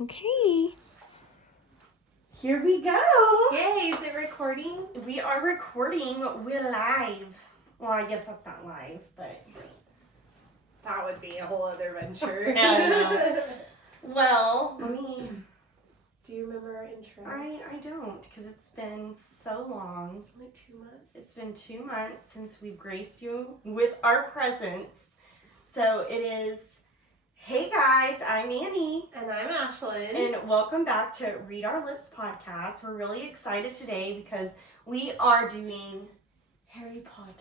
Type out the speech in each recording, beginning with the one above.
Okay. Here we go. Yay, is it recording? We are recording. We're live. Well, I guess that's not live, but... That would be a whole other venture. I don't know. Well, let me... Do you remember our intro? I don't, because it's been so long. It's been like 2 months. It's been 2 months since we've graced you with our presence. So it is... Hey guys, I'm Annie. And I'm Ashlyn. And welcome back to Read Our Lips podcast. We're really excited today because we are doing Harry Potter.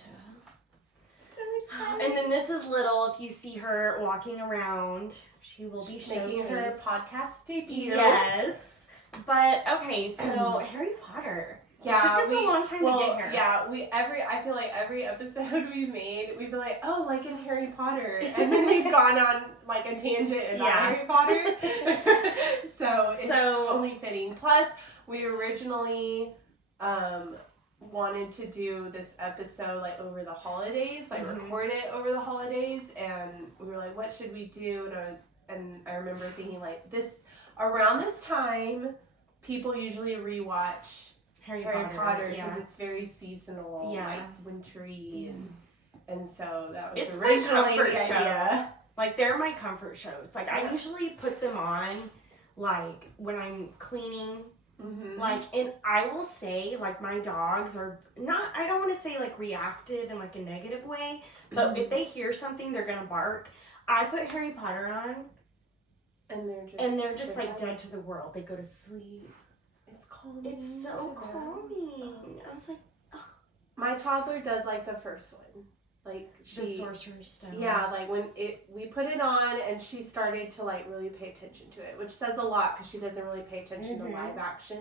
So excited. And then this is Little. If you see her walking around, she will be making her podcast debut. Yes. But okay, so Harry Potter. Yeah, it took us a long time to get here. Yeah, I feel like every episode we've made, we've been like, oh, like in Harry Potter. And then we've gone on like a tangent about Harry Potter. so it's only fitting. Plus, we originally wanted to do this episode like over the holidays, like record it over the holidays, and we were like, what should we do? And I remember thinking like around this time, people usually rewatch Harry Potter because it's very seasonal, like wintry, and so that was originally the idea. Like they're my comfort shows. Like I usually put them on, like when I'm cleaning. Like, and I will say, like my dogs are not. I don't want to say like reactive in like a negative way, but if they hear something, they're gonna bark. I put Harry Potter on, and they're just like dead to the world. They go to sleep. It's calming. It's so calming. I was like, oh. My toddler does like the first one. Like the Sorcerer's Stone. Yeah, like when we put it on and she started to like really pay attention to it, which says a lot because she doesn't really pay attention to live action.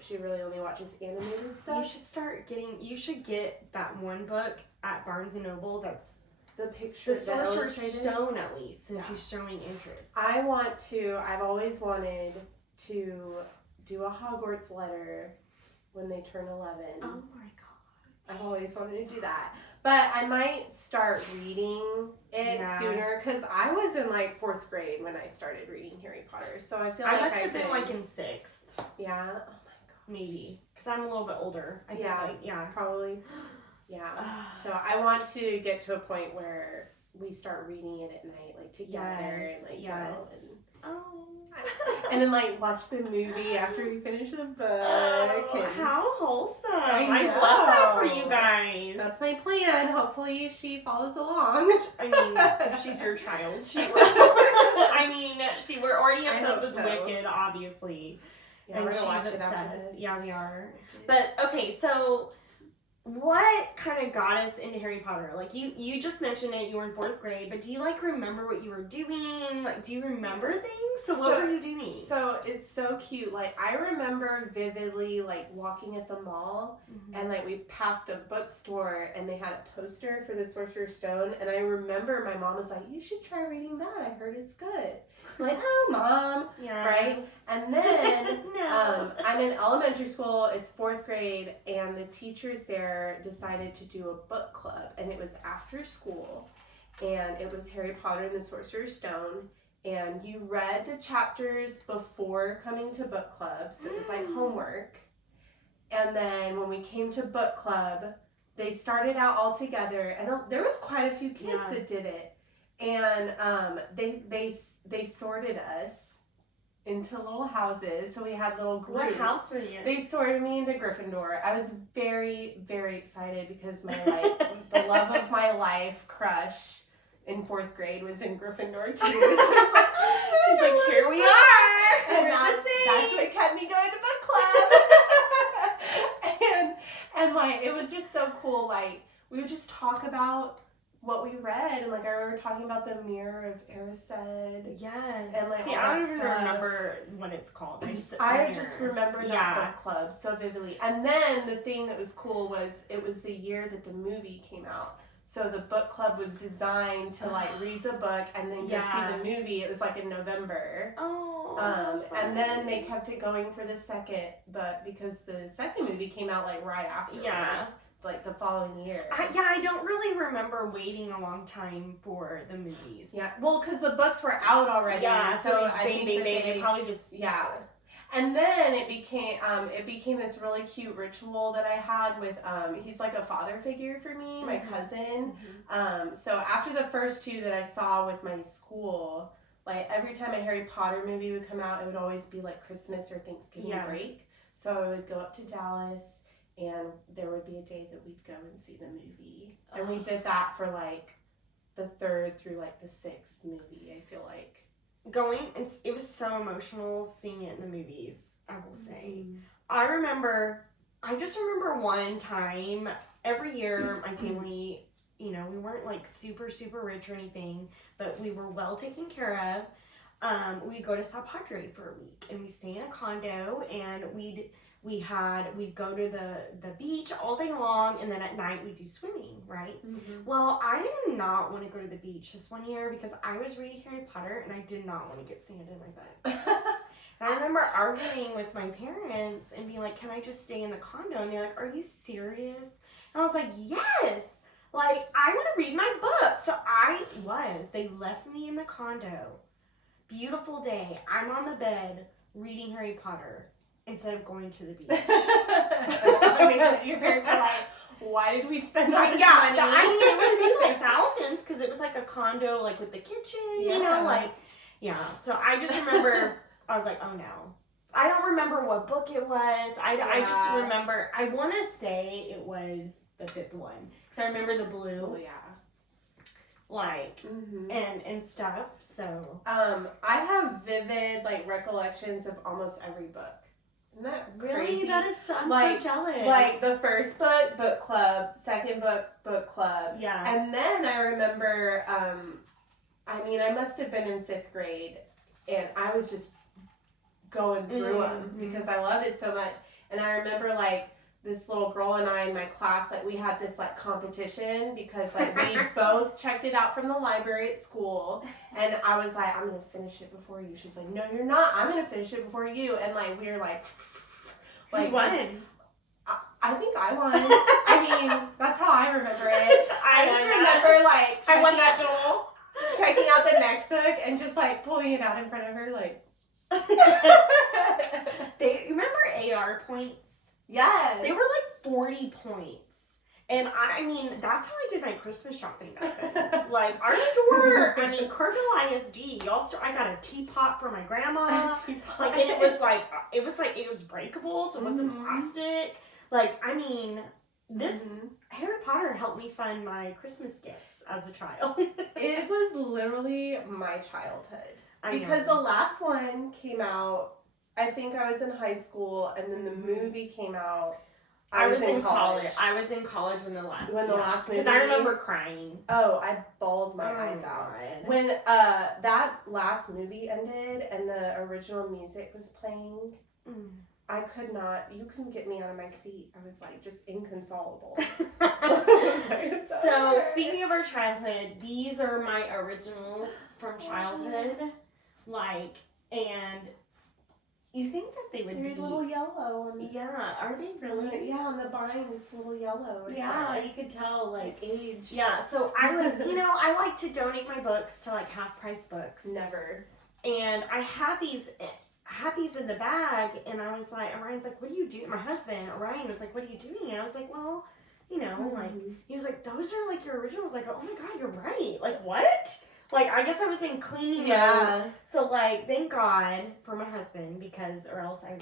She really only watches animated stuff. You should get that one book at Barnes & Noble that's the picture, the Sorcerer's Stone at least, since she's showing interest. I've always wanted to do a Hogwarts letter when they turn 11. Oh my god. I've always wanted to do that. But I might start reading it sooner because I was in like 4th grade when I started reading Harry Potter. So I feel like I must have been like in 6th. Yeah. Oh my god. Maybe. Because I'm a little bit older. I think probably. Yeah. So I want to get to a point where we start reading it at night, like together, and like go and then like watch the movie after we finish the book. Oh, how wholesome! I know. love that for you guys. That's my plan. Hopefully, she follows along. I mean, if she's your child, she will. I mean, we're already obsessed with Wicked, obviously. Yeah, and we're gonna she's watch it after this. Yeah, we are. But okay, so what kind of got us into Harry Potter? Like you just mentioned it, you were in 4th grade, but do you like remember what you were doing? Like, do you remember things? So what were you doing? So it's so cute. Like I remember vividly like walking at the mall and like we passed a bookstore and they had a poster for the Sorcerer's Stone, and I remember my mom was like, you should try reading that. I heard it's good. I'm like, oh mom. Yeah. Right? And then I'm in elementary school, it's 4th grade, and the teachers there decided to do a book club, and it was after school, and it was Harry Potter and the Sorcerer's Stone, and you read the chapters before coming to book club, so it was like homework. And then when we came to book club, they started out all together, and there was quite a few kids that did it, and they sorted us into little houses, so we had little groups. What house were you in? They sorted me into Gryffindor. I was very, very excited because my the love of my life crush in 4th grade was in Gryffindor too. She's like, here we are. And that's what kept me going to book club. and like it was just so cool. Like we would just talk about what we read, and like I remember talking about the Mirror of Erised. Yes. And like I don't even remember what it's called. I just remember that book club so vividly. And then the thing that was cool was it was the year that the movie came out. So the book club was designed to like read the book and then go see the movie. It was like in November. And then they kept it going for the second, but because the second movie came out like right afterwards. Yeah. like the following year. I don't really remember waiting a long time for the movies. Yeah, well, because the books were out already. Yeah, so I think they probably just And then it became this really cute ritual that I had with he's like a father figure for me, my cousin. So after the first two that I saw with my school, like every time a Harry Potter movie would come out, it would always be like Christmas or Thanksgiving break. So I would go up to Dallas, and there would be a day that we'd go and see the movie. And we did that for like the third through like the sixth movie, I feel like. It was so emotional seeing it in the movies, I will say. I just remember one time, every year my family, you know, we weren't like super, super rich or anything, but we were well taken care of. We'd go to South Padre for a week, and we'd stay in a condo, and we'd go to the beach all day long, and then at night we'd do swimming, right? Well, I did not want to go to the beach this one year because I was reading Harry Potter, and I did not want to get sand in my butt. And I remember arguing with my parents and being like, can I just stay in the condo? And they're like, are you serious? And I was like, yes! Like, I want to read my book. So they left me in the condo. Beautiful day. I'm on the bed reading Harry Potter instead of going to the beach. Your parents were like, why did we spend all this money? I mean, it would be like thousands because it was like a condo, like with the kitchen, you know, like, yeah. So I just remember, I was like, oh no. I don't remember what book it was. I just remember, I want to say it was the fifth one because I remember the blue. Oh, yeah. Like, and stuff, so. I have vivid, like, recollections of almost every book. Isn't that crazy? Really? That is I'm so jealous. Like, the first book club. Second book club. Yeah. And then I remember, I must have been in 5th grade, and I was just going through them because I loved it so much. And I remember, like, this little girl and I in my class, like, we had this, like, competition because, like, we both checked it out from the library at school, and I was like, I'm going to finish it before you. She's like, no, you're not. I'm going to finish it before you. And, like, we were like, who won? I think I won. I mean, that's how I remember it. I just remember, like, I won that duel. Checking out the next book and just, like, pulling it out in front of her, like. Remember AR points? Yes. They were like 40 points. And I mean, that's how I did my Christmas shopping back then. Like, our store, Carmel ISD, I got a teapot for my grandma. Like, and it was breakable, so it wasn't plastic. Like, I mean, this Harry Potter helped me fund my Christmas gifts as a child. It was literally my childhood. Because the last one came out, I think I was in high school, and then the movie came out. I was in college. I was in college when the last movie. Because I remember crying. Oh, I bawled my eyes out. God. When that last movie ended and the original music was playing, I could not. You couldn't get me out of my seat. I was like just inconsolable. So speaking of our childhood, these are my originals from childhood. Like, and you think that they would be a little yellow. Yeah, are they really? Yeah, on the bind it's a little yellow. Yeah, you could tell, like, age. Yeah, so I was, I like to donate my books to, like, half-price books. Never. And I had these in the bag, and I was like, Orion's like, what are you doing? My husband, Orion, was like, what are you doing? And I was like, well, like, he was like, those are, like, your originals. Like, oh, my God, you're right. Like, what? Like, I guess I was in cleaning mode. So, like, thank God for my husband, because, or else I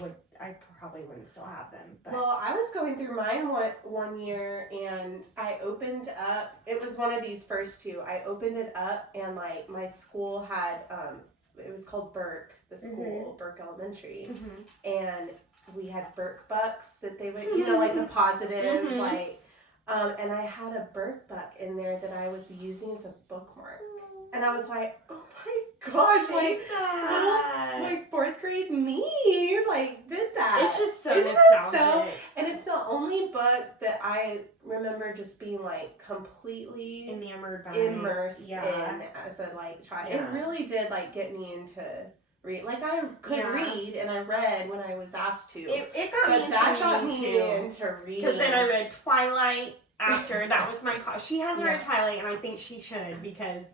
probably wouldn't still have them. But. Well, I was going through mine one year, and I opened up, it was one of these first two. I opened it up, and, like, my school had, it was called Burke, the school, Burke Elementary, and we had Burke bucks that they would, like the positive, like, and I had a Burke buck in there that I was using as a bookmark. And I was like, oh my gosh, like 4th grade me, like, did that. It's just so nostalgic. And it's the only book that I remember just being, like, completely immersed in as a, like, child. Yeah. It really did, like, get me into read. Like, I could read, and I read when I was asked to. It got me into that got reading, me too. into reading. Because then I read Twilight after. That was my She hasn't read Twilight, and I think she should, because,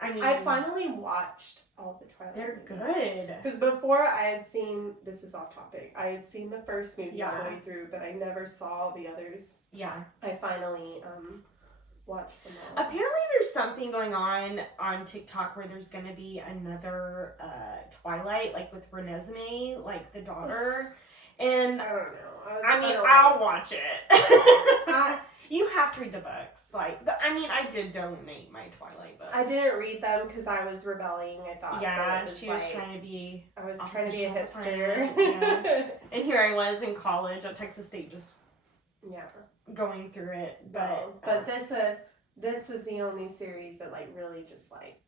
I mean... I finally watched all the Twilight They're movies. good. Because before I had seen... This is off topic. I had seen the first movie all the way through, but I never saw the others. Yeah. I finally watched them all. Apparently there's something going on TikTok where there's going to be another Twilight, like with Renesmee, like the daughter. And I don't know. I'll watch it. You have to read the books. Like, I did donate my Twilight books. I didn't read them because I was rebelling. I thought she was trying to be... I was trying to be a hipster. Yeah. And here I was in college at Texas State just going through it. But this was the only series that, like, really just, like...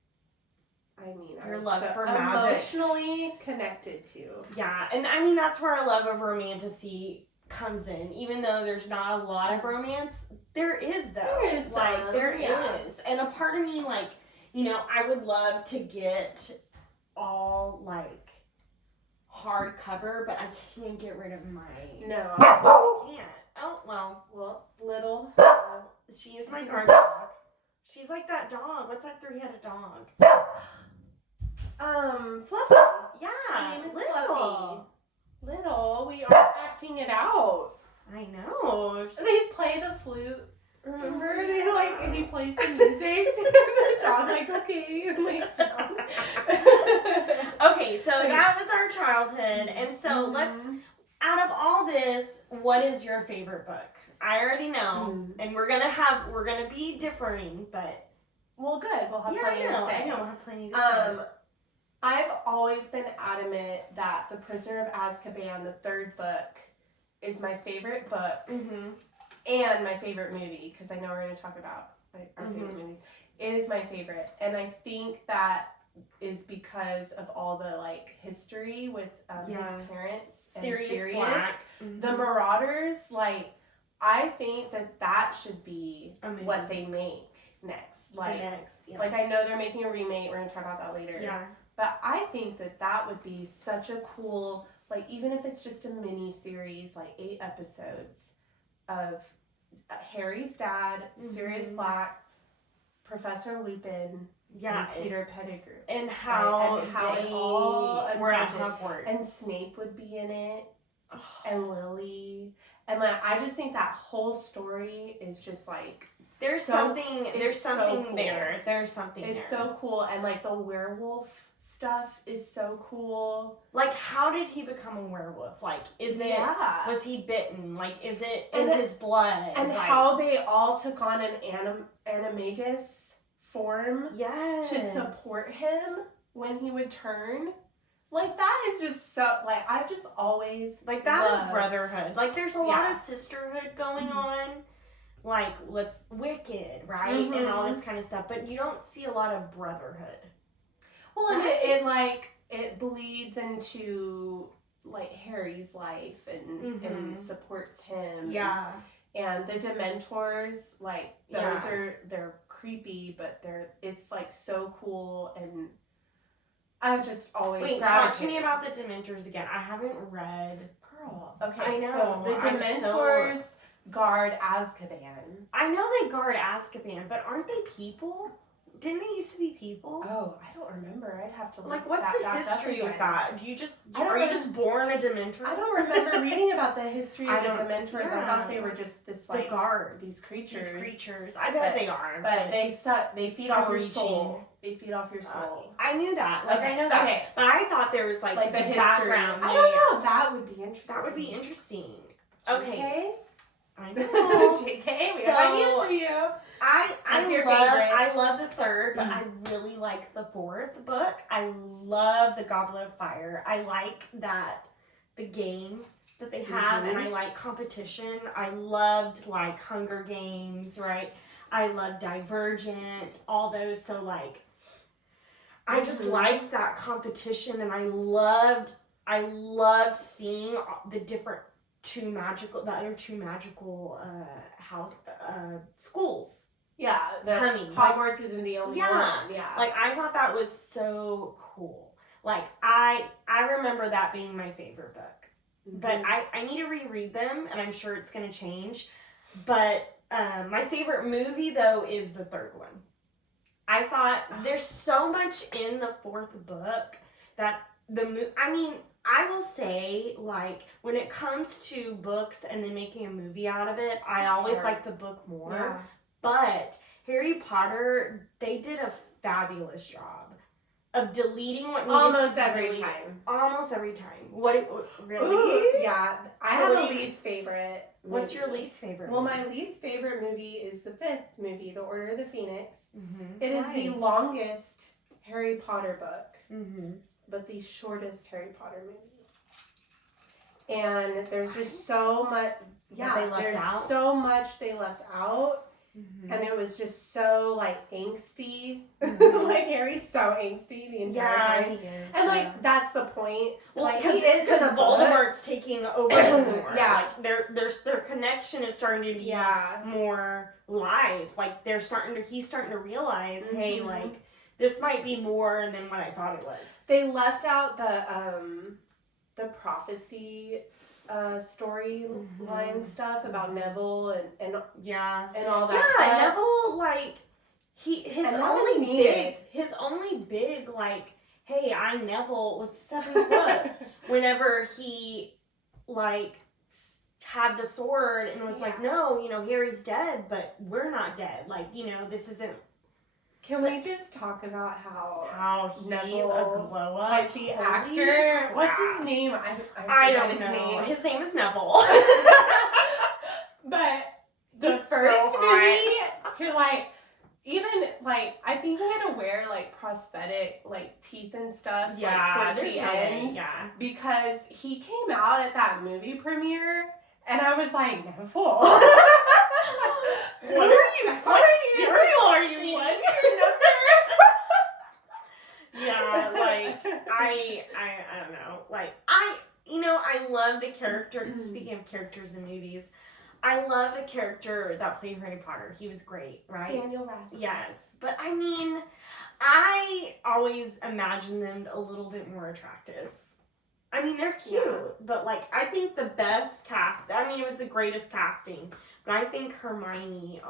Your love for magic. Emotionally connected to. Yeah, and that's where our love of romantasy comes in. Even though there's not a lot of romance, there is, though. There is some, there is. And a part of me, like, I would love to get all, like, hardcover, but I can't get rid of my... No. I can't. Oh, well, little. She is my guard dog. She's like that dog. What's that three-headed dog? Fluffy. Yeah, Her name is Little. Fluffy. Little. We are acting it out. I know. They play the flute. Remember? And he plays the music. The dog, like, okay, and lays down. Okay, so that was our childhood, and so let's. Out of all this, what is your favorite book? I already know, and we're gonna be differing, but well, good. We'll have plenty to say. I know. We'll have plenty to say. I've always been adamant that The Prisoner of Azkaban, the third book, is my favorite book and my favorite movie, because I know we're going to talk about our favorite movie. It is my favorite, and I think that is because of all the, like, history with his parents and Sirius. Black. The Marauders, like, I think that should be amazing. What they make next. Like, like I know they're making a remake. We're going to talk about that later. Yeah. But I think that would be such a cool, like, even if it's just a mini series, like 8 episodes of Harry's dad, Sirius Black, Professor Lupin, and Peter Pettigrew. And how it all were at Hogwarts. And Snape would be in it, and Lily. And, like, I just think that whole story is just, like... There's something there. There's something there. It's so cool. And, like, the werewolf stuff is so cool. Like, how did he become a werewolf? Like, was he bitten? Like, is it in his blood? And like, how they all took on an animagus form to support him when he would turn. Like, that is just so, like, I've just always like, that is brotherhood. Like, there's a lot of sisterhood going on. Like, Wicked, right? And all this kind of stuff. But you don't see a lot of brotherhood. Well, and it bleeds into, like, Harry's life and supports him. Yeah. And the Dementors, like, they're creepy, but it's, like, so cool, and I've just always talk to me about the Dementors again. I haven't read. Girl. Okay, I know. So the Dementors guard Azkaban. I know they guard Azkaban, but aren't they people? Didn't they used to be people? Oh, I don't remember. I'd have to look. Like, what's the history with that? Are you just born a Dementor? I don't remember reading about the history of the Dementors. I thought they were just this, like, the guards. These creatures. I bet they are. But they feed off your soul. They feed off your soul. I knew that. Like, I know that. Okay. But I thought there was, like the background. I don't know. That would be interesting. That would be interesting. Okay. I know. JK, we have ideas for you. I love the third, but I really like the fourth book. I love the Goblet of Fire. I like the game that they have, and I like competition. I loved, like, Hunger Games, right? I love Divergent, all those. So, like, I just liked that competition, and I loved seeing the different the other two magical schools. Yeah, coming. Hogwarts isn't the only one. Yeah. Like, I thought that was so cool. Like, I remember that being my favorite book. Mm-hmm. But I need to reread them, and I'm sure it's going to change. But my favorite movie, though, is the third one. I thought there's so much in the fourth book that I will say, like, when it comes to books and then making a movie out of it, I always like the book more. Yeah. But Harry Potter, they did a fabulous job of deleting what needed almost to be every deleted. time. Almost every time. Really? Ooh, yeah. I So have a least favorite movie. What's your least favorite Well, movie? my least favorite movie is the fifth movie, The Order of the Phoenix. Mm-hmm. It is the longest Harry Potter book, but the shortest Harry Potter movie. And there's just so much, so much they left out. Mm-hmm. And it was just so, like, angsty. Mm-hmm. Like, Harry's so angsty the entire time. He is. And, like, that's the point. Well, because Voldemort's taking over more. Yeah. Like, their connection is starting to be more live. Like, he's starting to realize, hey, like, this might be more than what I thought it was. They left out the prophecy storyline stuff about Neville and all that stuff. Neville, like, his only big like, hey, I'm Neville was the seventh book. Whenever he like had the sword and was like, no, Harry's dead, but we're not dead. Like, this isn't. Can we just talk about how he's Neville's a glow up? Like the actor, what's his name? I don't know. His name is Neville. But the first movie to like, even like, I think he had to wear like prosthetic like teeth and stuff like towards the end because he came out at that movie premiere and I was like, Neville. What cereal are you eating? What's your number? Yeah, like, I don't know. Like, I love the character. Speaking of characters in movies, I love the character that played Harry Potter. He was great, right? Daniel Radcliffe. Yes. But, I always imagined them a little bit more attractive. They're cute, but, like, I think the best cast, it was the greatest casting, but I think Hermione,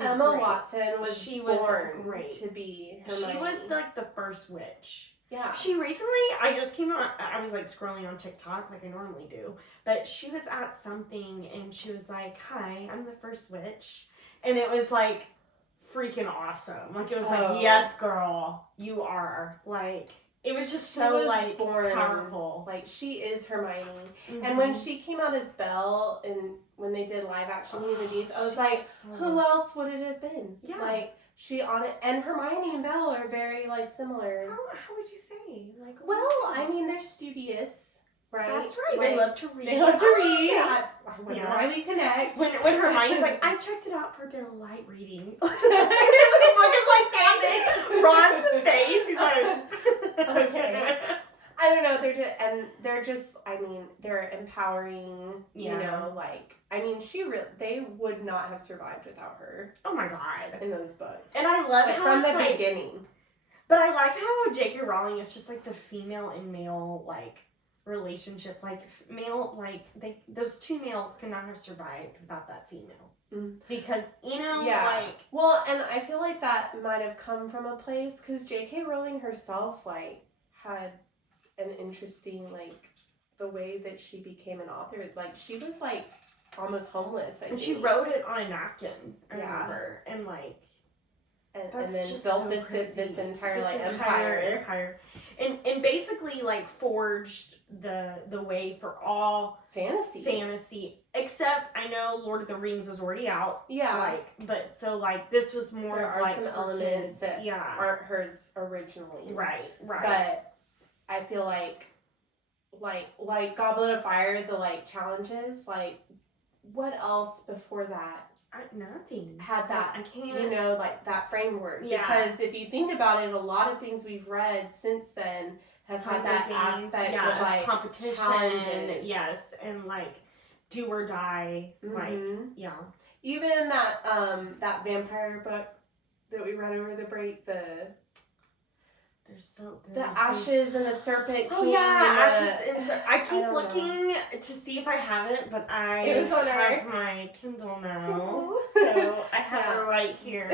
Emma great. Watson was born great to be Hermione. She was, like, the first witch. Yeah. She recently, I was, like, scrolling on TikTok, like I normally do, but she was at something, and she was like, hi, I'm the first witch, and it was, like, freaking awesome. Like, it was like, yes, girl, you are, like... It was just powerful. Like, she is Hermione. Mm-hmm. And when she came out as Belle, and when they did live action Beauty and the Beast, I was like, who else would it have been? Yeah. Like, and Hermione and Belle are very, like, similar. How would you say? Like, they're studious, right? That's right. Like, they love to read. I wonder why we connect. When Hermione's like, I checked it out for a bit of light reading. Ron's face. He's like, okay. I don't know. They're empowering. They would not have survived without her. Oh my God. In those books. And I love how from the beginning. But I like how J.K. Rowling is just like the female and male like relationship. Like male, like those two males could not have survived without that female. Because, like... Well, and I feel like that might have come from a place, because J.K. Rowling herself, like, had an interesting, like, the way that she became an author. Like, she was, like, almost homeless, I think. She wrote it on a napkin, I remember. And, like... And then built this entire empire. And basically, like, forged the way for all fantasy. Except, I know Lord of the Rings was already out. Yeah. Like, but so, like, this was more there of, like, some elements that aren't hers originally. Right. But I feel like Goblet of Fire, the, like, challenges, like, what else before that? Nothing. Had that, I can't. Like that framework. Yeah. Because if you think about it, a lot of things we've read since then have had that aspect of like competition. Challenges. Yes, and like do or die. Like, even that vampire book that we read over the break, the The ashes and the serpent king. Oh yeah, ashes and I keep looking to see if I have it, but I have my Kindle now, so I have it right here.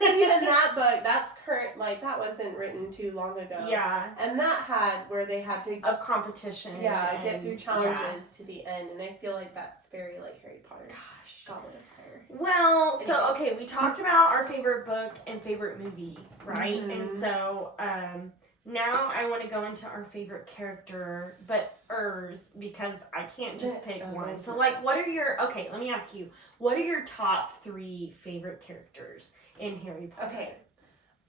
Even that book, that's current. Like that wasn't written too long ago. Yeah, and that had where they had to of competition. Yeah, get through challenges to the end, and I feel like that's very like Harry Potter. Gosh, Goblet of Fire. Well, so okay, we talked about our favorite book and favorite movie, right? Mm-hmm. And so now I want to go into our favorite character, but because I can't just pick one. So like, let me ask you, what are your top 3 favorite characters in Harry Potter? Okay,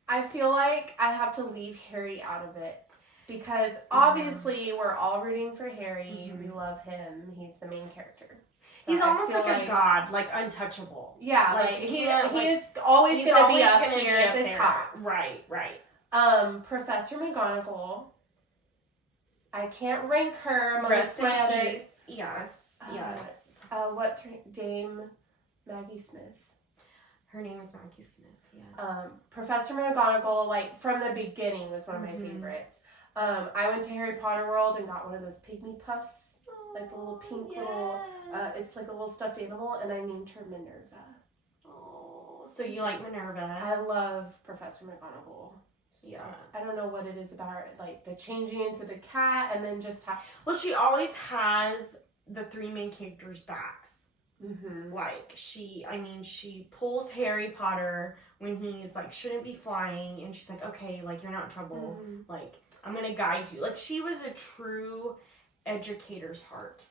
I feel like I have to leave Harry out of it. Because obviously we're all rooting for Harry. Mm-hmm. We love him. He's the main character. So he's almost like a god, like untouchable. Yeah, like he is always going to be up here at the top. Right. Professor McGonagall. I can't rank her amongst my others. Yes. What's her Dame Maggie Smith? Her name is Maggie Smith. Yes. Professor McGonagall, like from the beginning, was one of my favorites. I went to Harry Potter World and got one of those pygmy puffs, like the little pink little. It's like a little stuffed animal, and I named her Minerva. Oh, so you like Minerva? I love Professor McGonagall. Yeah. I don't know what it is about her, like the changing into the cat, and then just how. Well, she always has the 3 main characters' backs. Mm-hmm. Like she pulls Harry Potter when he's like shouldn't be flying, and she's like, okay, like you're not in trouble, like I'm gonna guide you. Like she was a true educator's heart.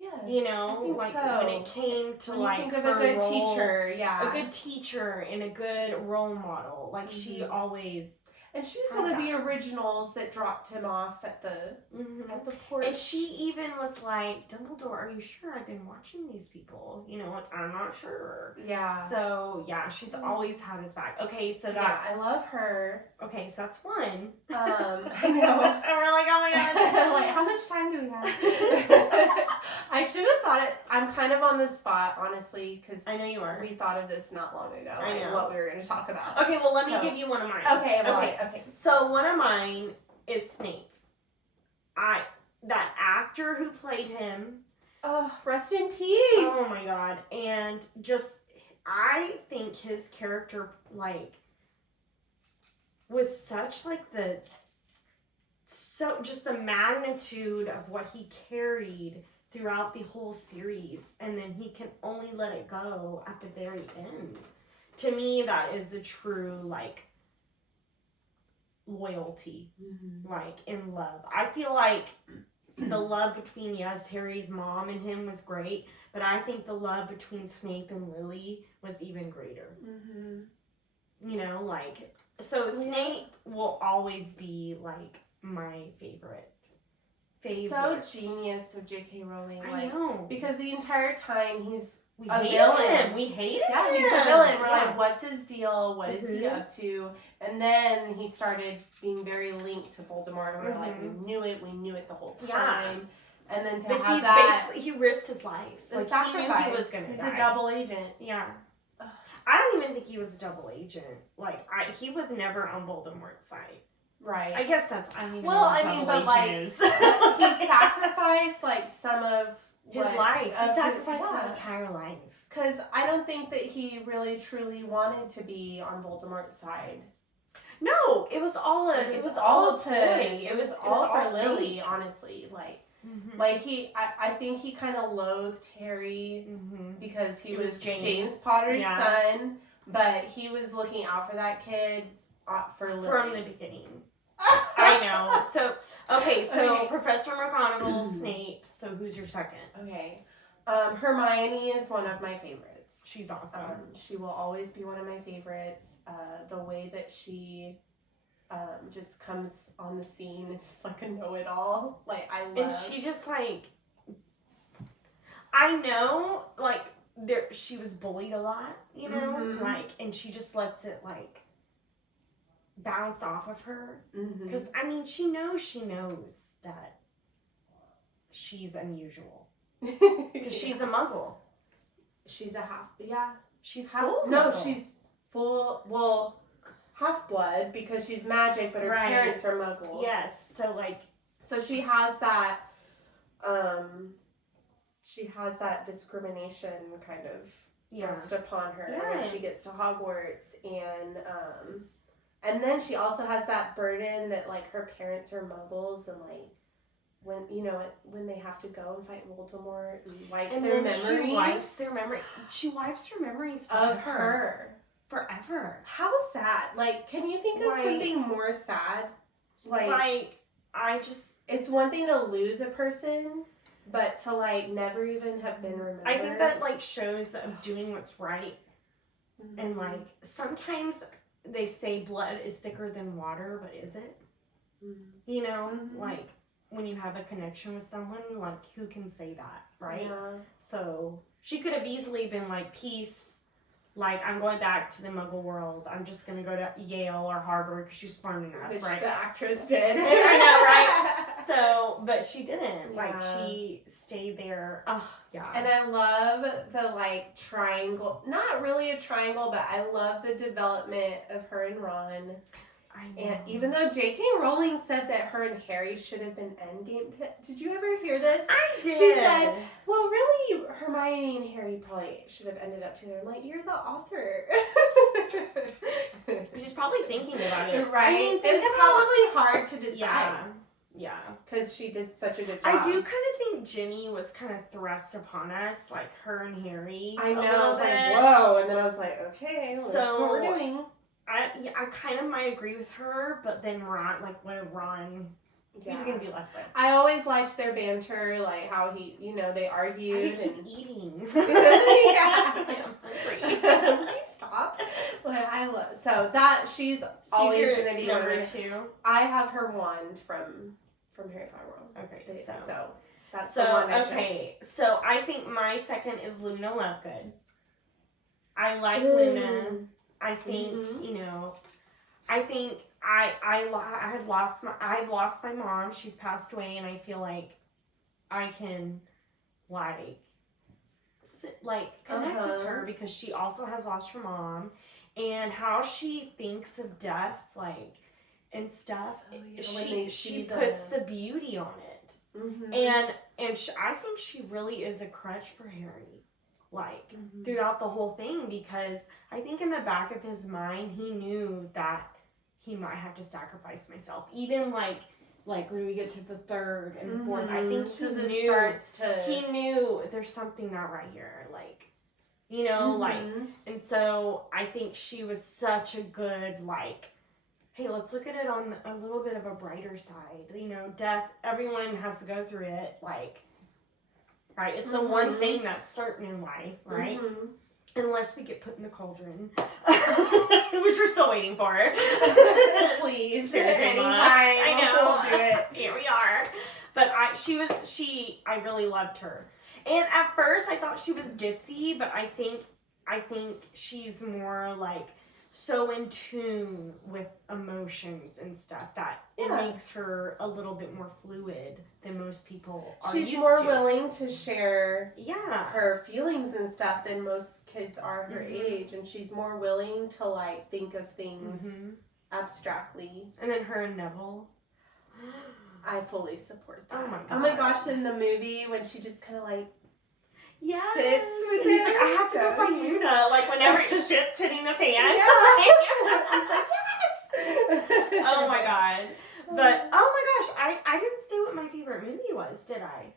Yes, you know, like when it came to when like you think of a good teacher, a good teacher and a good role model. Like she always. And she was one of the originals that dropped him off at the porch. And she even was like, Dumbledore, are you sure? I've been watching these people. You know, like, I'm not sure. Yeah. So, yeah, she's always had his back. Okay, so that's... Yeah, I love her. Okay, so that's 1. I know. And we're like, oh my god. Like, how much time do we have? I should have thought it... I'm kind of on the spot, honestly, because... I know you are. We thought of this not long ago. I know. What we were going to talk about. Okay, well, let me give you one of mine. Okay. So one of mine is Snape. That actor who played him. Oh, rest in peace. Oh my god. And just, I think his character, like, was such, like, just the magnitude of what he carried throughout the whole series. And then he can only let it go at the very end. To me, that is a true, like, loyalty, like in love. I feel like the love between Harry's mom and him was great, but I think the love between Snape and Lily was even greater. You know, like, so Snape will always be like my favorite. So genius of J.K. Rowling. I know, because the entire time we hate him. He's a villain. We're like, what's his deal? What is he up to? And then he started being very linked to Voldemort. And we're like, we knew it the whole time. And then he risked his life. The sacrifice. He was gonna He's die. A double agent. Yeah. I don't even think he was a double agent. Like, he was never on Voldemort's side. Right. I guess that's. But like, he sacrificed like some of his life. He sacrificed his entire life. Because I don't think that he really truly wanted to be on Voldemort's side. No, it was all a. It was all for Lily, honestly. Like, like I think he kind of loathed Harry because he was James Potter's son, but he was looking out for that kid for Lily from the beginning. I know. So okay. Professor McGonagall, Snape. So who's your second? Okay. Hermione is one of my favorites. She's awesome. She will always be one of my favorites. The way that she just comes on the scene is like a know-it-all. Like, I love. And she just like, I know, like, she was bullied a lot, you know, like, and she just lets it like bounce off of her. Because I mean, she knows that she's unusual. Because she's a muggle. She's a half, She's half, full no, muggle. she's full, well, half-blood because she's magic, but her parents are muggles. Yes. So, like... So she has that, discrimination kind of thrust upon her when she gets to Hogwarts, and then she also has that burden that, like, her parents are muggles, and, like, when they have to go and fight Voldemort and wipe their memories. She wipes her memories of her. Forever. How sad. Like, can you think of something more sad? It's one thing to lose a person, but to, like, never even have been remembered. I think that, like, shows of doing what's right. Mm-hmm. And, like, sometimes they say blood is thicker than water, but is it? Mm-hmm. You know? Mm-hmm. Like, when you have a connection with someone, like, who can say that, right? Yeah. So, she could have easily been like, peace. Like, I'm going back to the Muggle world. I'm just going to go to Yale or Harvard because she's smart enough, which right? the actress did. I know, right? So, but she didn't. Yeah. Like, she stayed there. Oh, yeah. And I love the, like, triangle. Not really a triangle, but I love the development of her and Ron. I know. And even though J.K. Rowling said that her and Harry should have been endgame, did you ever hear this? I did. She said, well, really, Hermione and Harry probably should have ended up together. I'm like, you're the author. She's probably thinking about it. Right? I mean, it's probably hard to decide. Yeah. Because she did such a good job. I do kind of think Ginny was kind of thrust upon us, like her and Harry. I know. I was like, whoa. And then I was like, okay, well, this is what we're doing. I kind of might agree with her, but then Ron, like, who's he going to be left with? I always liked their banter, like how they argued. I keep eating. Yeah. I'm hungry. Will you stop? She's always going to be number 2. I have her wand from Harry Potter World. Okay, so that's the one I chose. So I think my second is Luna Lovegood. I like Luna. I think, I've lost my mom. She's passed away, and I feel like I can, connect with her because she also has lost her mom, and how she thinks of death, and stuff. Oh, yeah. She puts the beauty on it, and I think she really is a crutch for Harry. Throughout the whole thing, because I think in the back of his mind, he knew that he might have to sacrifice myself. Even, like when we get to the third and fourth, I think he knew there's something not right here. And so I think she was such a good, hey, let's look at it on a little bit of a brighter side. Death, everyone has to go through it, right? It's the one thing that's certain in life, right? Unless we get put in the cauldron, which we're still waiting for. Please, anytime. I know. We'll do it. Here we are. But I really loved her. And at first I thought she was ditzy, but I think she's more so in tune with emotions and stuff that it makes her a little bit more fluid than most people are used to. She's more willing to share her feelings and stuff than most kids are her age, and she's more willing to think of things abstractly. And then her and Neville. I fully support that. Oh my god. Oh my gosh, in the movie when she just kind of yes. sits with He's like, I have to go find Luna. Whenever shit's hitting the fan. Yeah. He's like, yes. Oh my god. But, oh my gosh, I didn't say what my favorite movie was, did I?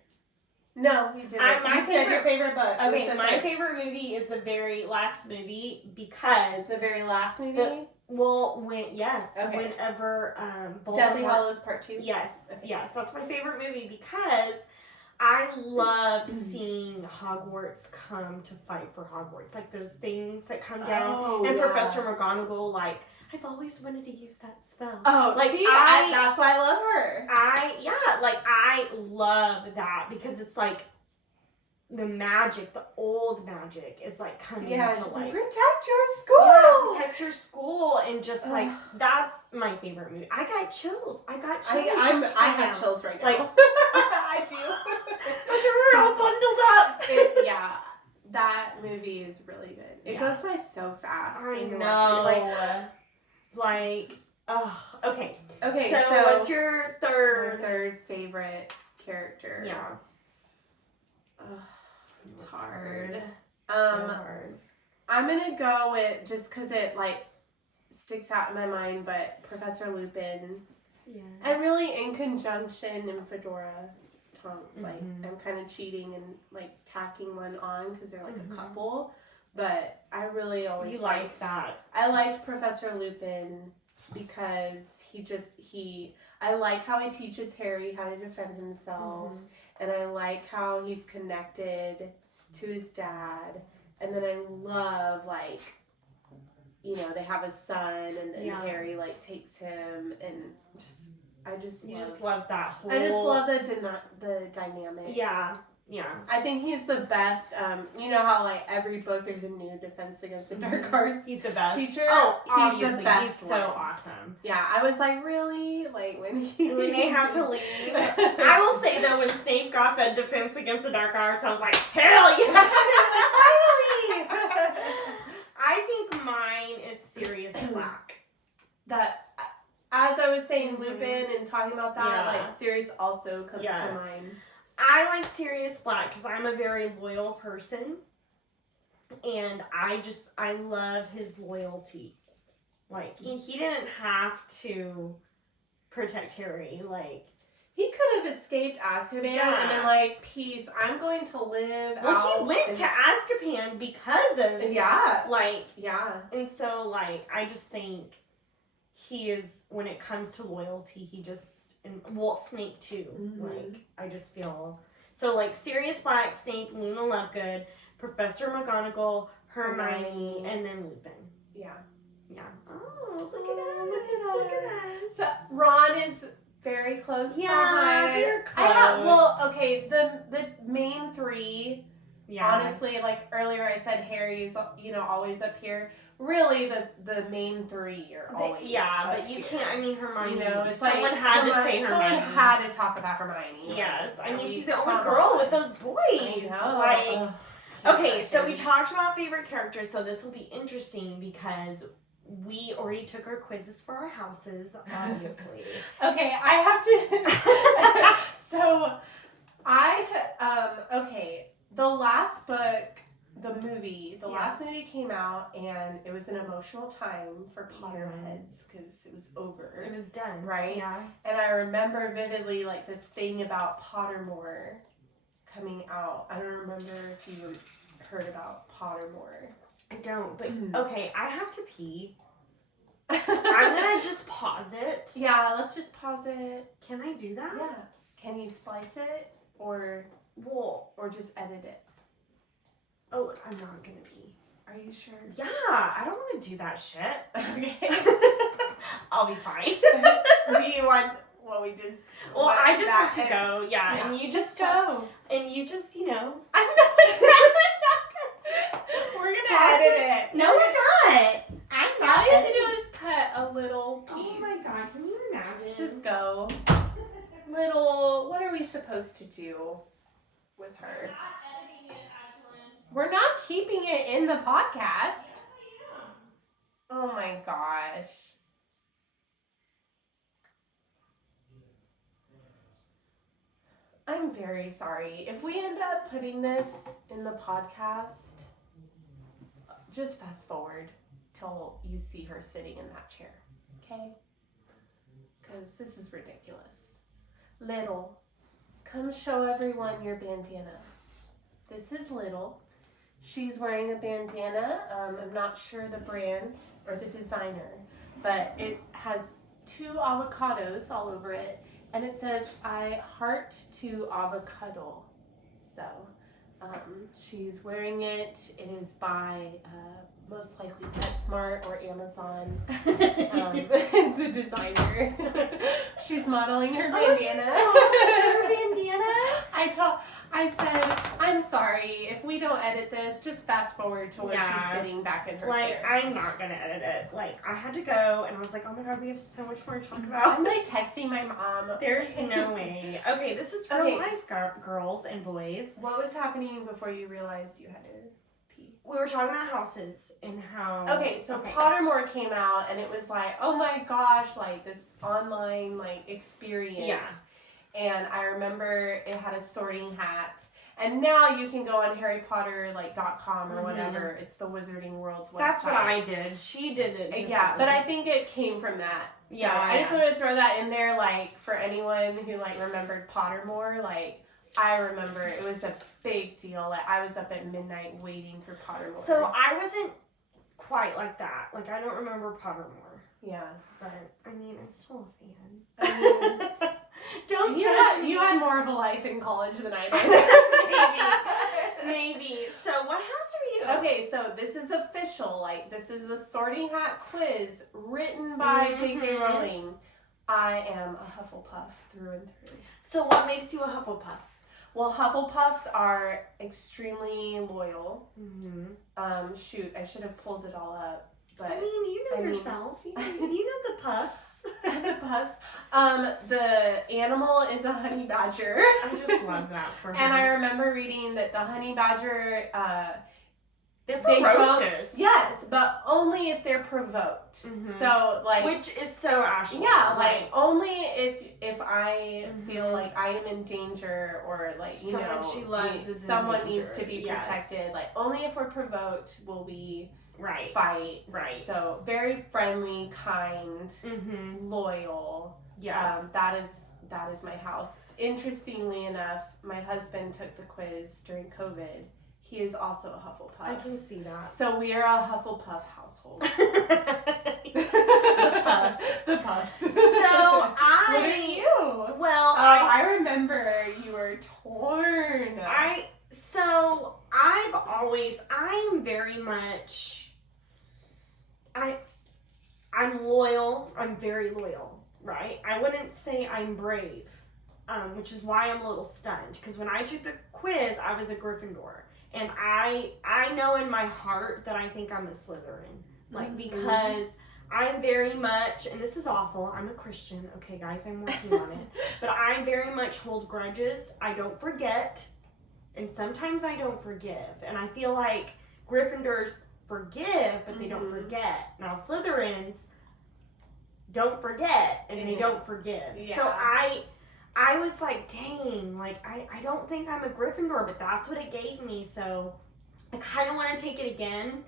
No, you didn't. You said your favorite book. Okay, my favorite movie is the very last movie because... The very last movie? Whenever Deathly Hallows Part 2? Yes, that's my favorite movie because I love seeing Hogwarts come to fight for Hogwarts. Those things that come down, and Professor McGonagall, I've always wanted to use that spell. Oh, that's why I love her. I love that because it's the magic, the old magic is coming to protect your school. Yeah, protect your school, and just that's my favorite movie. I got chills. I have chills right now. I do. We're all bundled up. That movie is really good. It goes by so fast. I know. Like, oh, okay. Okay, so what's your third? My third favorite character. Yeah. It's hard. So hard. I'm gonna go with, just because it, like, sticks out in my mind, but Professor Lupin. Yeah. And really in conjunction in Fedora Tonks. Like, I'm kind of cheating and, like, tacking one on because they're, like, a couple. But I really always You like that. I liked Professor Lupin because I like how he teaches Harry how to defend himself. And I like how he's connected to his dad. And then I love, like, you know, they have a son and then Harry, like, takes him and I just love that whole... I just love the dynamic. Yeah. Yeah. I think he's the best. You know how, like, every book there's a new Defense Against the Dark Arts He's the best teacher? Oh, he's the best. He's so awesome. Yeah, I was like, really? Like, when they have to leave. I will say, though, when Snape got the Defense Against the Dark Arts, I was like, hell yeah! Finally! I think mine is Sirius Black. That, as I was saying, Lupin and talking about that, like, Sirius also comes to mind. I like Sirius Black because I'm a very loyal person, and I love his loyalty. Like, he didn't have to protect Harry. Like, he could have escaped Azkaban and been like, peace, I'm going to live he went to Azkaban because of and so, like, I just think he is, when it comes to loyalty, he just, and Snape too. Like, I just feel so, like, Sirius Black, Snape, Luna Lovegood, Professor McGonagall, Hermione, and then Lupin. Yeah. Oh, look at us. So Ron is very close. They're close. Okay, the main three. Yeah. Honestly, like earlier I said, Harry's, you know, always up here. Really, the main three are always but you can't, I mean, Hermione, you know, it's someone like, had to say Hermione. Someone had to talk about Hermione. Yes, I mean, she's the only girl with those boys. I know. Like, okay, so we talked about favorite characters, so this will be interesting because we already took our quizzes for our houses, obviously. Okay, I have to, so, okay, the last book, the last movie came out, and it was an emotional time for Potterheads because it was over. It was done. Right? Yeah. And I remember vividly, like, this thing about Pottermore coming out. I don't remember if you heard about Pottermore. I don't, but okay, I have to pee. I'm gonna just pause it. Yeah, let's just pause it. Can I do that? Yeah. Can you splice it or just edit it? Oh, I'm not gonna pee. Are you sure? Yeah, I don't want to do that shit. Okay. I'll be fine. Do you want what we just... Well, I just have to go. Yeah, and you just go. And you just, you know... I'm not we're going to edit it. No, we're not. I'm not. All you have to do is cut a little piece. Oh my god, can you imagine? Just go. Little... What are we supposed to do with her? We're not keeping it in the podcast. Oh my gosh. I'm very sorry. If we end up putting this in the podcast, just fast forward till you see her sitting in that chair. Okay? Because this is ridiculous. Little, come show everyone your bandana. This is Little. She's wearing a bandana. I'm not sure the brand or the designer, but it has 2 avocados all over it, and it says, I heart to avocado. So, she's wearing it. It is by most likely PetSmart or Amazon. Is the designer. She's modeling her bandana. Her bandana? I said, I'm sorry, if we don't edit this, just fast forward to where she's sitting back in her chair. I'm not going to edit it. Like, I had to go, and I was like, oh my god, we have so much more to talk about. I'm like texting my mom. There's no way. Okay, this is for life, girls and boys. What was happening before you realized you had to pee? We were talking about houses and how... Okay, so Pottermore came out, and it was like, oh my gosh, like, this online, like, experience. Yeah. And I remember it had a sorting hat. And now you can go on HarryPotter.com or whatever. It's the Wizarding World's website. That's what I did. She did it. Yeah, but I think it came from that. So yeah. I just wanted to throw that in there, like, for anyone who, like, remembered Pottermore. Like, I remember it was a big deal. Like, I was up at midnight waiting for Pottermore. So I wasn't quite like that. Like, I don't remember Pottermore. Yeah. But, I mean, I'm still a fan. I mean, don't judge me. You had more of a life in college than I did. Maybe. So what house are you? Okay, so this is official. Like, this is the Sorting Hat quiz written by J.K. Rowling. I am a Hufflepuff through and through. So what makes you a Hufflepuff? Well, Hufflepuffs are extremely loyal. Shoot, I should have pulled it all up. But I mean, you know yourself. You know the puffs. The puffs. The animal is a honey badger. I just love that for her. And I remember reading that the honey badger, they're ferocious. Yes, but only if they're provoked. So, like... Which is so Ashley. Yeah, like, only if I feel like I am in danger or, like, you someone know... she loves is someone in danger. needs to be protected. Like, only if we're provoked will we... fight. Right. So very friendly, kind, loyal. Yes. That is my house. Interestingly enough, my husband took the quiz during COVID. He is also a Hufflepuff. I can see that. So we are a Hufflepuff household. The puffs. So What are you? Well, I remember you were torn. I am very much... I'm loyal. I'm very loyal, right? I wouldn't say I'm brave, which is why I'm a little stunned. Because when I took the quiz, I was a Gryffindor. And I know in my heart that I think I'm a Slytherin. Like, because I'm very much, and this is awful, I'm a Christian. Okay, guys, I'm working on it. But I very much hold grudges. I don't forget. And sometimes I don't forgive. And I feel like Gryffindors forgive, but they don't forget. Now, Slytherins don't forget, and they don't forgive. Yeah. So I was like, dang, like, I don't think I'm a Gryffindor, but that's what it gave me. So I kind of want to take it again,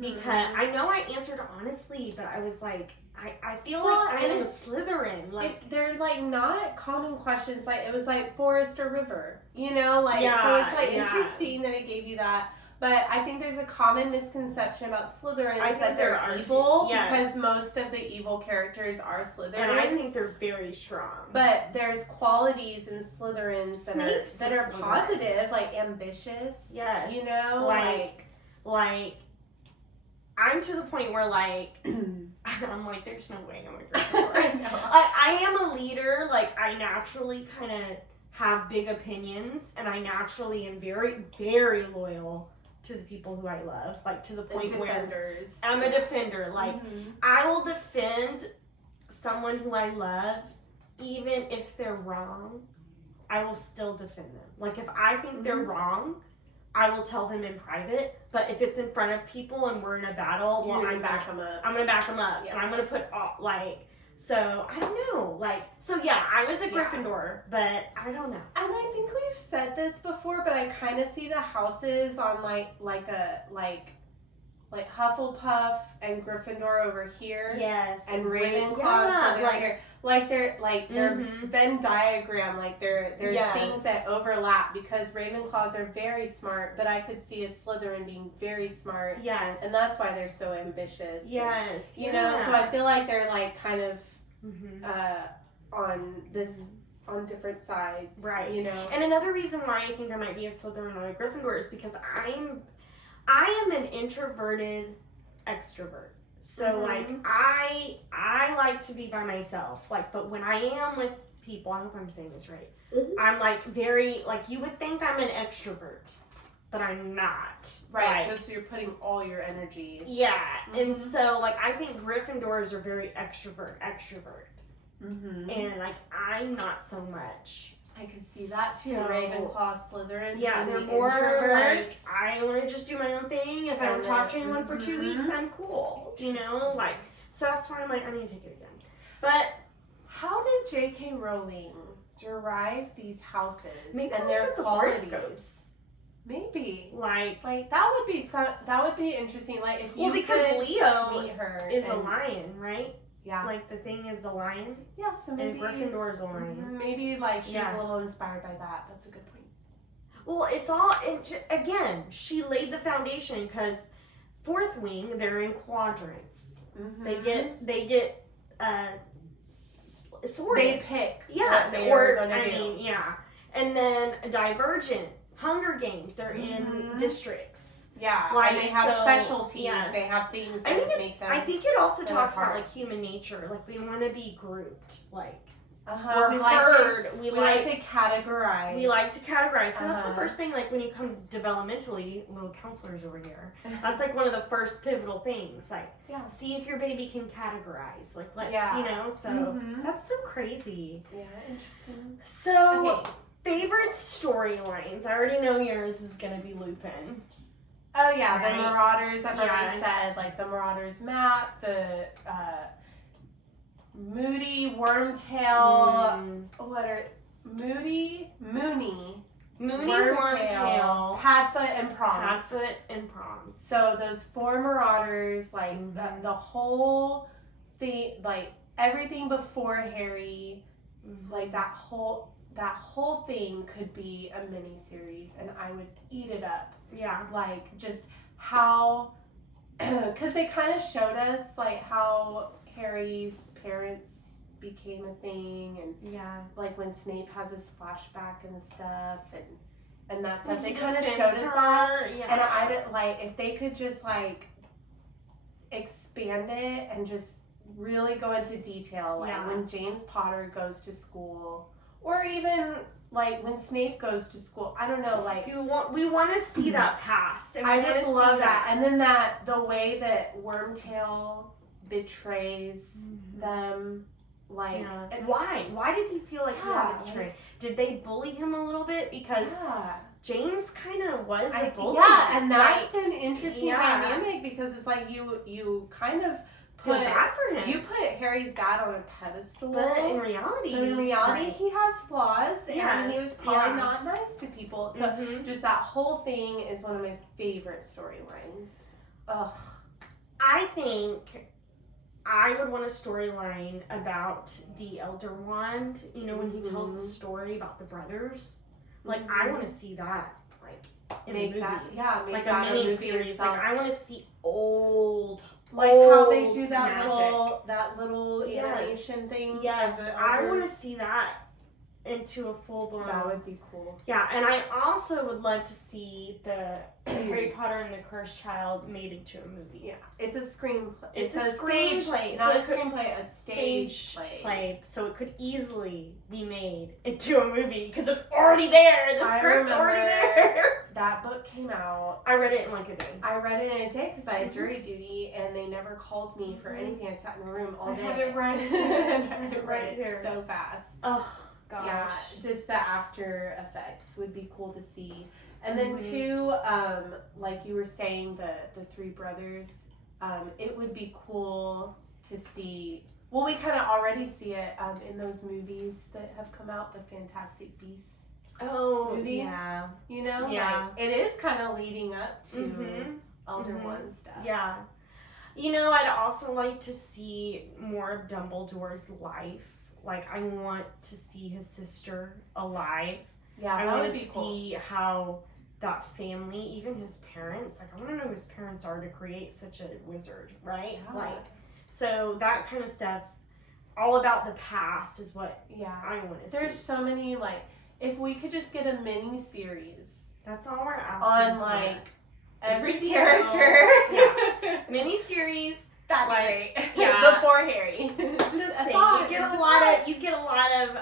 because I know I answered honestly, but I was like, I feel like I'm a Slytherin. Like, they're like not common questions. Like, it was like forest or river, you know? Like, so it's like interesting that it gave you that. But I think there's a common misconception about Slytherins that they're evil, because most of the evil characters are Slytherins. And I think they're very strong. But there's qualities in Slytherins that are positive, like ambitious. Yes. You know? Like, I'm to the point where, like, I'm like, there's no way I'm a Gryffindor. I am a leader. Like, I naturally kind of have big opinions, and I naturally am very, very loyal to the people who I love, like, to the point where I'm a defender. Like, I will defend someone who I love, even if they're wrong. I will still defend them. Like, if I think they're wrong, I will tell them in private. But if it's in front of people and we're in a battle, I'm gonna back them up. I'm gonna back them up, and I'm gonna put like. So, I don't know, like, so yeah, I was a Gryffindor, but I don't know. And I think we've said this before, but I kind of see the houses on, like Hufflepuff and Gryffindor over here. Yes. And Ravenclaw over here. Like, they're Venn diagram, like, there's things that overlap, because Ravenclaws are very smart, but I could see a Slytherin being very smart. Yes. And that's why they're so ambitious. Yes. And, you know, so I feel like they're, like, kind of on different sides. Right. You know? And another reason why I think I might be a Slytherin or a Gryffindor is because I am an introverted extrovert. So, like, I like to be by myself. Like, but when I am with people, I hope I'm saying this right, I'm, like, very, like, you would think I'm an extrovert, but I'm not. Right, because you're putting all your energy. Yeah, and so, like, I think Gryffindors are very extrovert. And, like, I'm not so much. I could see that too. So, Ravenclaw, Slytherin. Yeah, they're the more like, introverts. I want to just do my own thing. If I don't talk to anyone for 2 weeks, I'm cool. You know, like, so that's why I'm like, I need to take it again. But how did J.K. Rowling derive these houses maybe and that's their at the qualities? horoscopes. Maybe. Like that would be interesting. Like if you because could Leo meet her is a lion, right? Yeah. Like the thing is the lion. Yeah, so maybe And Gryffindor is a lion. Maybe like she's a little inspired by that. That's a good point. Well, it's all again. She laid the foundation because fourth wing, they're in quadrants. Mm-hmm. They get sorted. They pick. Yeah, Yeah. And then Divergent, Hunger Games, they're in districts. Yeah, like, and they have specialties. Yes. They have things that make them. I think it also stand talks apart. about like human nature. Like we want to be grouped. Like we're we heard. We like to categorize. We like to categorize. So that's the first thing. Like when you come developmentally, little counselors over here. That's like one of the first pivotal things. Like see if your baby can categorize. Like let's you know. So that's so crazy. Yeah, interesting. So favorite storylines. I already know yours is gonna be Lupin. Oh yeah, right? The Marauders. I've already said like the Marauders map, the Moody, Wormtail. What are Moody, Mooney, Wormtail, Padfoot, and Proms. So those 4 Marauders, like the whole thing, like everything before Harry, like that whole thing could be a mini series, and I would eat it up. Yeah. Like just how, because they kind of showed us like how Harry's parents became a thing, and like when Snape has his flashback and stuff, and that stuff. They kind of showed us that, and I did like if they could just like expand it and just really go into detail, like when James Potter goes to school, or even like when Snape goes to school. I don't know, like we want to see that past. And I just love that. And then the way that Wormtail betrays them, like and why did he feel like he had to betray? Did they bully him a little bit because James kind of was a bully? Yeah, and that's an interesting dynamic because it's like you kind of put Harry's dad on a pedestal, but in reality, he has flaws, and he was probably not nice to people. So just that whole thing is one of my favorite storylines. Ugh. I think I would want a storyline about the Elder Wand. You know, when he tells the story about the brothers. Like I want to see that, like in the movies. Like a mini series. Like I want to see old. Like how they do that little animation thing. Yes, I want to see that into a full blown. That would be cool. Yeah, and I also would love to see the Harry Potter and the Cursed Child made into a movie. Yeah, it's a screenplay. It's a screenplay, not a screenplay, a stage play. So it could easily be made into a movie because it's already there. The script's already there. That book came out. I read it in like a day. I read it in a day because I had jury duty, and they never called me for anything. I sat in a room all day. I have it right here. I read it so fast. Oh gosh. Yeah, just the after effects would be cool to see. And then too, like you were saying, the 3 brothers, it would be cool to see. Well, we kind of already see it in those movies that have come out, the Fantastic Beasts. Movies, you know, like, it is kind of leading up to Elder Wand stuff. Yeah, you know, I'd also like to see more of Dumbledore's life. Like, I want to see his sister alive. Yeah, I that want would to be cool. see how that family, even his parents, like I want to know who his parents are to create such a wizard, right? Yeah. Like, so that kind of stuff, all about the past is what I want to see. There's so many, like, if we could just get a mini series. That's all we're asking on like every character. Mini series. That'd be great. Yeah. Before Harry. Just you get a lot of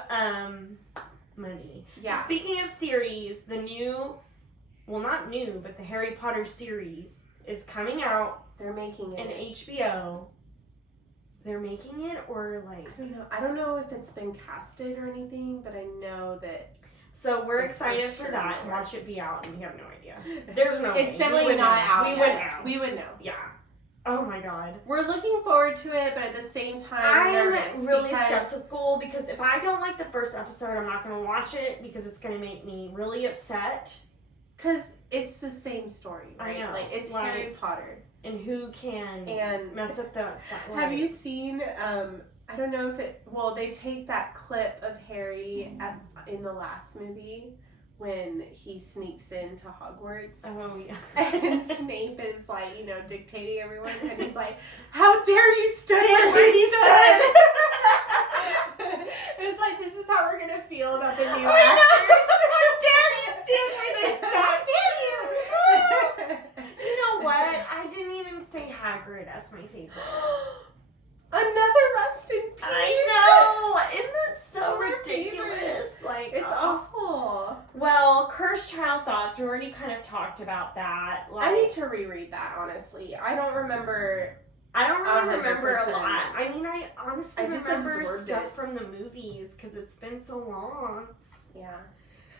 money. Yeah. So speaking of series, the new, well not new, but the Harry Potter series is coming out. They're making it. And HBO. They're making it, or like I don't know if it's been casted or anything, but I know that So we're excited for that and watch it be out, and we have no idea. There's no It's way. definitely not out We yet. would know. We would know. Yeah. Oh my god. We're looking forward to it, but at the same time, I'm really skeptical because if I don't like the first episode, I'm not going to watch it because it's going to make me really upset. Because it's the same story, right? I know. Like, it's Like, Harry Potter. And who can mess up that life? Have you seen, I don't know if it, well, they take that clip of Harry in the last movie when he sneaks into Hogwarts. Oh, yeah. And Snape is like, you know, dictating everyone, and he's like, "How dare you stand where he stood?" It's like, this is how we're gonna feel about the new actors. How dare you stand where they stood? How dare you? You know what? I didn't even say Hagrid as my favorite. Another rest in peace. I know. Isn't that so Our ridiculous? favorite. Like, It's awful. Well, Cursed Child Thoughts. We already kind of talked about that. Like, I need to reread that, honestly. I don't remember. I don't really remember a 100%. lot. I mean, I honestly just remember absorbed stuff it. from the movies because it's been so long Yeah.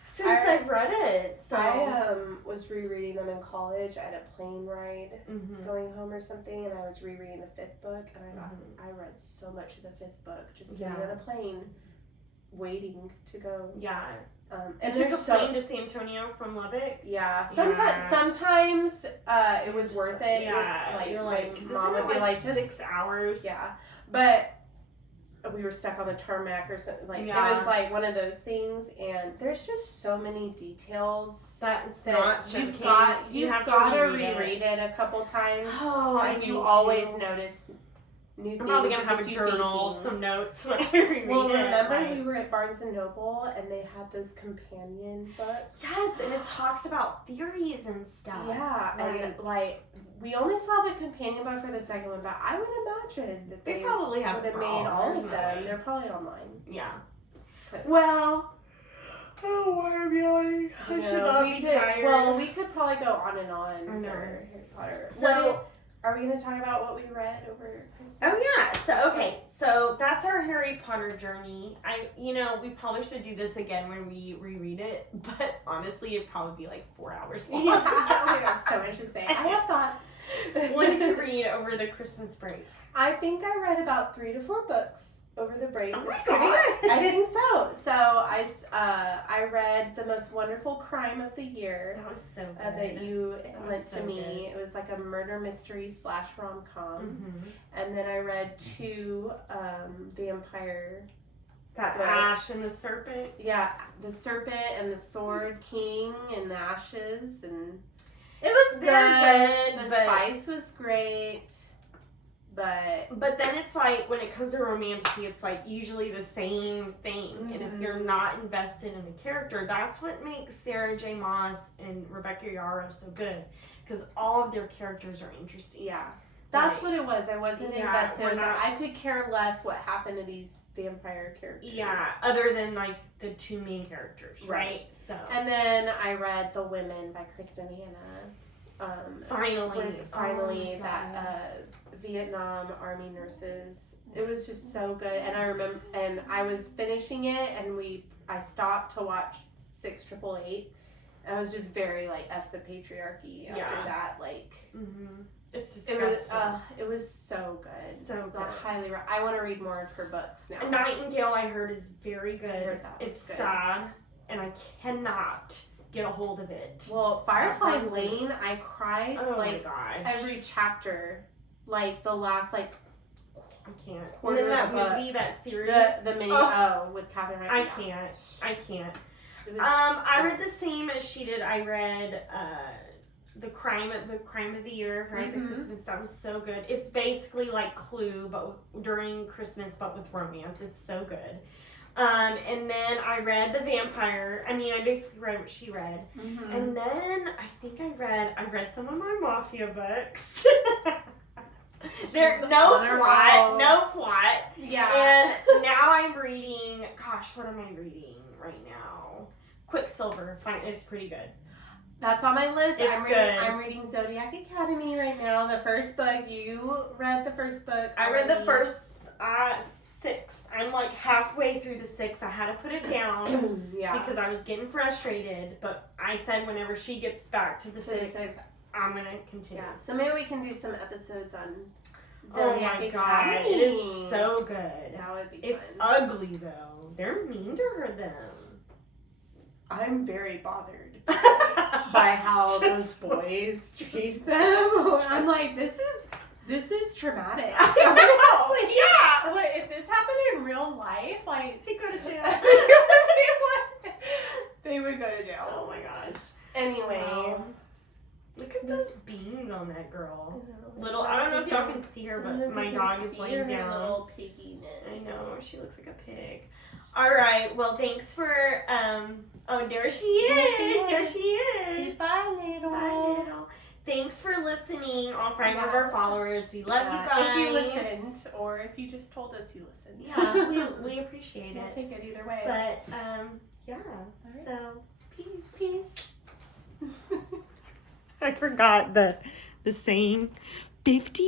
since I've read it. So I was rereading them in college. I had a plane ride Mhm. going home or something, and I was rereading the 5th book, and Mhm. I read so much of the 5th book just sitting Yeah. on a plane waiting to go. Yeah. And And took a there's plane to San Antonio from Lubbock. Yeah, Yeah. sometimes it was worth it. Yeah, Like, you're my like, mom would be like, just 6 hours. yeah, but we were stuck on the tarmac or something. Like, Yeah. it was like one of those things, and there's just so many details That's that not you've showcased. got have to reread reread it a couple times Oh, I because you need always to. notice new things. I'm probably gonna that have a get you journal, thinking. some notes when I reread Well, it. remember like- we were at Barnes and Noble and they had those companion books. Yes, and it talks about theories and stuff. Yeah, Like- and like we only saw the companion book for the second one, but I would imagine that They they probably have would have it made all of them. definitely. They're probably online. Yeah. But- Well, oh, why am I yawning? I You should know, not we be could, tired. well, we could probably go on and on I know. for Harry Potter. So- are we going to talk about what we read over Christmas? Oh yeah, so okay, so that's our Harry Potter journey. We probably should do this again when we reread it, but honestly, it'd probably be like 4 hours long. Yeah, we have so much to say. I have thoughts. What did you read over the Christmas break? I think I read about 3 to 4 books over the break. Oh my It's pretty God. good. I think so. So I read The Most Wonderful Crime of the Year. That was so good. That you That lent was to so me. good. It was like a murder mystery / rom-com. Mhm. And then I read 2 vampire. That But- Ash and the Serpent. Yeah, The Serpent and the Sword King and the Ashes. And it was They're good. good, The but- spice was great. But then it's like, when it comes to romantasy, it's like usually the same thing. And if you're not invested in the character, that's what makes Sarah J. Maas and Rebecca Yarros so good. Because all of their characters are interesting. yeah. That's Like, what it was. I wasn't yeah, invested. we're I was like, not- I could care less what happened to these vampire characters. Yeah, other than like the 2 main characters, right? So And then I read The Women by Kristen Hanna. finally, That Vietnam Army nurses. It was just so good, and I remember, and I was finishing it, and I stopped to watch 688. I was just very like F the patriarchy after Yeah. that. Like it's it disgusting. was so good. So good. I want to read more of her books now. Nightingale, I heard, is very I good. heard that was It's good. sad, and I cannot get a hold of it. Well, Firefly That Lane, I cried Oh like my gosh, every chapter, like the last like I can't. And quarter then that of the book. movie, that series, the mini with Catherine I Hepburn. can't. It was, I read the same as she did. I read the crime of the year, right? Mhm. The Christmas. That was so good. It's basically like Clue, but during Christmas, but with romance. It's so good. And then I read The Vampire. I mean, I basically read what she read. Mhm. And then I think I read some of my Mafia books. There's She's no on a plot, roll. And now I'm reading, gosh, what am I reading right now? Quicksilver. It's pretty good. That's on my list. It's I'm good. reading Zodiac Academy right now. The first book. You read the first book. I read the already. first 6. I'm like halfway through the 6. I had to put it down because I was getting frustrated. But I said whenever she gets back to the 6, I'm going to continue. Yeah. So maybe we can do some episodes on Zodiac Academy. It is so good. That would be fun. It's ugly, though. They're mean to her, them. I'm very bothered by how those boys treat them. I'm like, this is traumatic. Honestly, yeah. Like, if this happened in real life, like, They go to jail. they would go to jail. Oh my gosh. Anyway. Look at those beans on that girl. I don't know if y'all can see her, but my dog is laying down. Little pigginess. I know, she looks like a pig. Alright, well, thanks for, oh, there she is. There she is. Bye, little. Bye, little. Thanks for listening, all 5 of our followers. We love you guys. If you listened, or if you just told us you listened. Yeah, we appreciate it. We'll take it either way. But, yeah, right. So, peace. I forgot the saying, 50